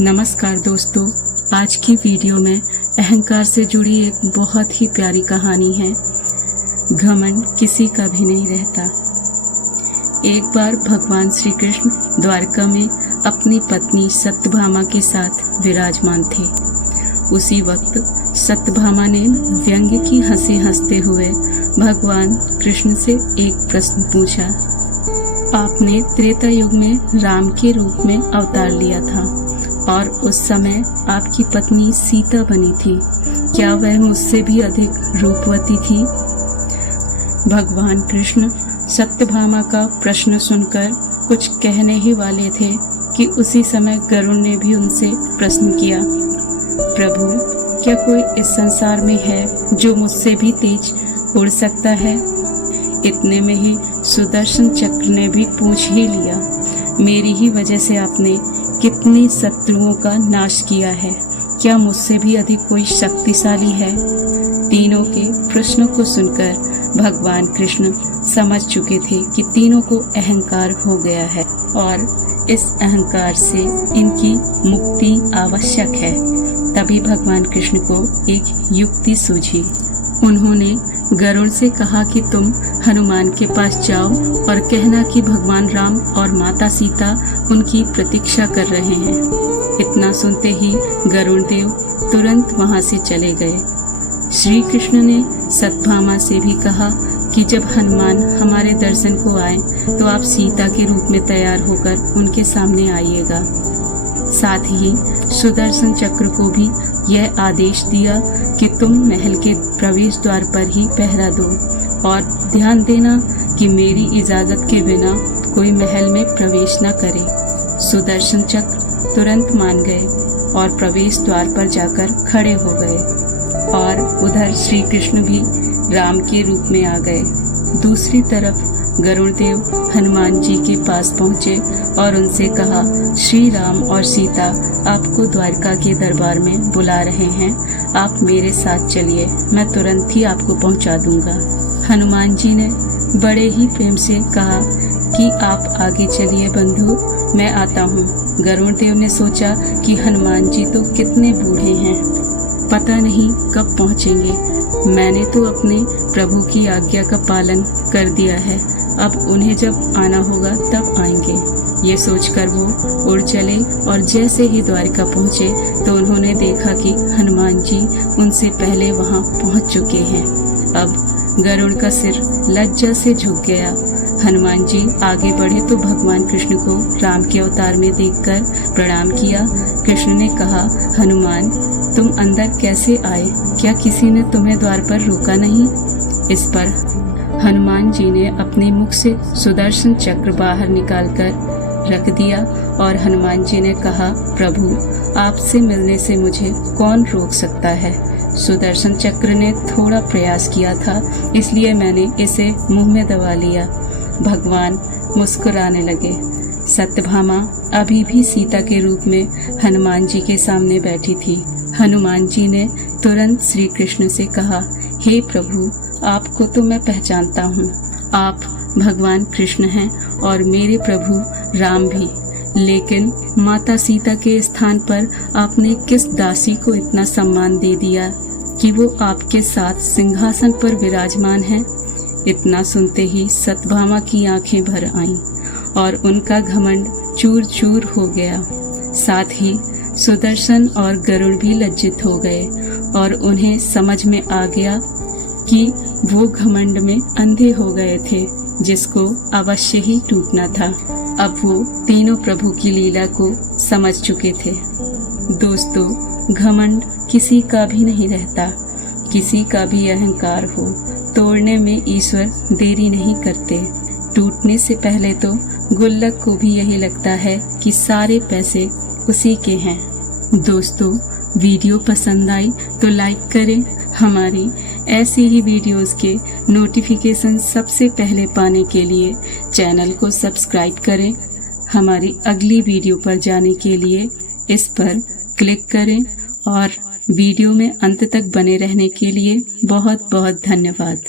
नमस्कार दोस्तों, आज की वीडियो में अहंकार से जुड़ी एक बहुत ही प्यारी कहानी है। घमंड किसी का भी नहीं रहता। एक बार भगवान श्री कृष्ण द्वारका में अपनी पत्नी सत्यभामा के साथ विराजमान थे। उसी वक्त सत्यभामा ने व्यंग्य की हंसी हंसते हुए भगवान कृष्ण से एक प्रश्न पूछा। आपने त्रेता युग में राम के रूप में अवतार लिया था और उस समय आपकी पत्नी सीता बनी थी। क्या वह मुझसे भी अधिक रूपवती थी? भगवान कृष्ण सत्यभामा का प्रश्न सुनकर कुछ कहने ही वाले थे कि उसी समय गरुड़ ने भी उनसे प्रश्न किया, प्रभु, क्या कोई इस संसार में है जो मुझसे भी तेज उड़ सकता है? इतने में ही सुदर्शन चक्र ने भी पूछ ही लिया, मेरी ही वजह से आपने कितने शत्रुओं का नाश किया है, क्या मुझसे भी अधिक कोई शक्तिशाली है? तीनों के प्रश्नों को सुनकर भगवान कृष्ण समझ चुके थे कि तीनों को अहंकार हो गया है और इस अहंकार से इनकी मुक्ति आवश्यक है। तभी भगवान कृष्ण को एक युक्ति सूझी। उन्होंने गरुड़ से कहा कि तुम हनुमान के पास जाओ और कहना कि भगवान राम और माता सीता उनकी प्रतीक्षा कर रहे हैं। इतना सुनते ही गरुड़ देव तुरंत वहां से चले गए। श्री कृष्ण ने सत्यभामा से भी कहा कि जब हनुमान हमारे दर्शन को आए तो आप सीता के रूप में तैयार होकर उनके सामने आइएगा। साथ ही सुदर्शन चक्र को भी यह आदेश दिया कि तुम महल के प्रवेश द्वार पर ही पहरा दो और ध्यान देना कि मेरी इजाजत के बिना कोई महल में प्रवेश न करे। सुदर्शन चक्र तुरंत मान गए और प्रवेश द्वार पर जाकर खड़े हो गए और उधर श्री कृष्ण भी राम के रूप में आ गए। दूसरी तरफ गरुड़ देव हनुमान जी के पास पहुँचे और उनसे कहा, श्री राम और सीता आपको द्वारका के दरबार में बुला रहे हैं, आप मेरे साथ चलिए, मैं तुरंत ही आपको पहुंचा दूंगा। हनुमान जी ने बड़े ही प्रेम से कहा कि आप आगे चलिए बंधु, मैं आता हूँ। गरुड़ देव ने सोचा कि हनुमान जी तो कितने बूढ़े हैं, पता नहीं कब पहुँचेंगे। मैंने तो अपने प्रभु की आज्ञा का पालन कर दिया है, अब उन्हें जब आना होगा तब आएंगे। ये सोचकर वो उड़ चले और जैसे ही द्वारका पहुँचे तो उन्होंने देखा कि हनुमान जी उनसे पहले वहाँ पहुँच चुके हैं। अब गरुड़ का सिर लज्जा से झुक गया। हनुमान जी आगे बढ़े तो भगवान कृष्ण को राम के अवतार में देखकर प्रणाम किया। कृष्ण ने कहा, हनुमान, तुम अंदर कैसे आए? क्या किसी ने तुम्हें द्वार पर रोका नहीं? इस पर हनुमान जी ने अपने मुख से सुदर्शन चक्र बाहर निकालकर रख दिया और हनुमान जी ने कहा, प्रभु, आपसे मिलने से मुझे कौन रोक सकता है? सुदर्शन चक्र ने थोड़ा प्रयास किया था, इसलिए मैंने इसे मुंह में दबा लिया। भगवान मुस्कुराने लगे। सत्यभामा अभी भी सीता के रूप में हनुमान जी के सामने बैठी थी। हनुमान जी ने तुरंत श्री कृष्ण से कहा, हे प्रभु, आपको तो मैं पहचानता हूँ, आप भगवान कृष्ण हैं और मेरे प्रभु राम भी, लेकिन माता सीता के स्थान पर आपने किस दासी को इतना सम्मान दे दिया कि वो आपके साथ सिंहासन पर विराजमान है? इतना सुनते ही सत्यभामा की आंखें भर आईं और उनका घमंड चूर चूर हो गया। साथ ही सुदर्शन और गरुड़ भी लज्जित हो गए और उन्हें समझ में आ गया कि वो घमंड में अंधे हो गए थे, जिसको अवश्य ही टूटना था। अब वो तीनों प्रभु की लीला को समझ चुके थे। दोस्तों, घमंड किसी का भी नहीं रहता। किसी का भी अहंकार हो, तोड़ने में ईश्वर देरी नहीं करते। टूटने से पहले तो गुल्लक को भी यही लगता है कि सारे पैसे उसी के हैं। दोस्तों, वीडियो पसंद आई तो लाइक करें। हमारी ऐसी ही वीडियोस के नोटिफिकेशन सबसे पहले पाने के लिए चैनल को सब्सक्राइब करें। हमारी अगली वीडियो पर जाने के लिए इस पर क्लिक करें और वीडियो में अंत तक बने रहने के लिए बहुत बहुत धन्यवाद।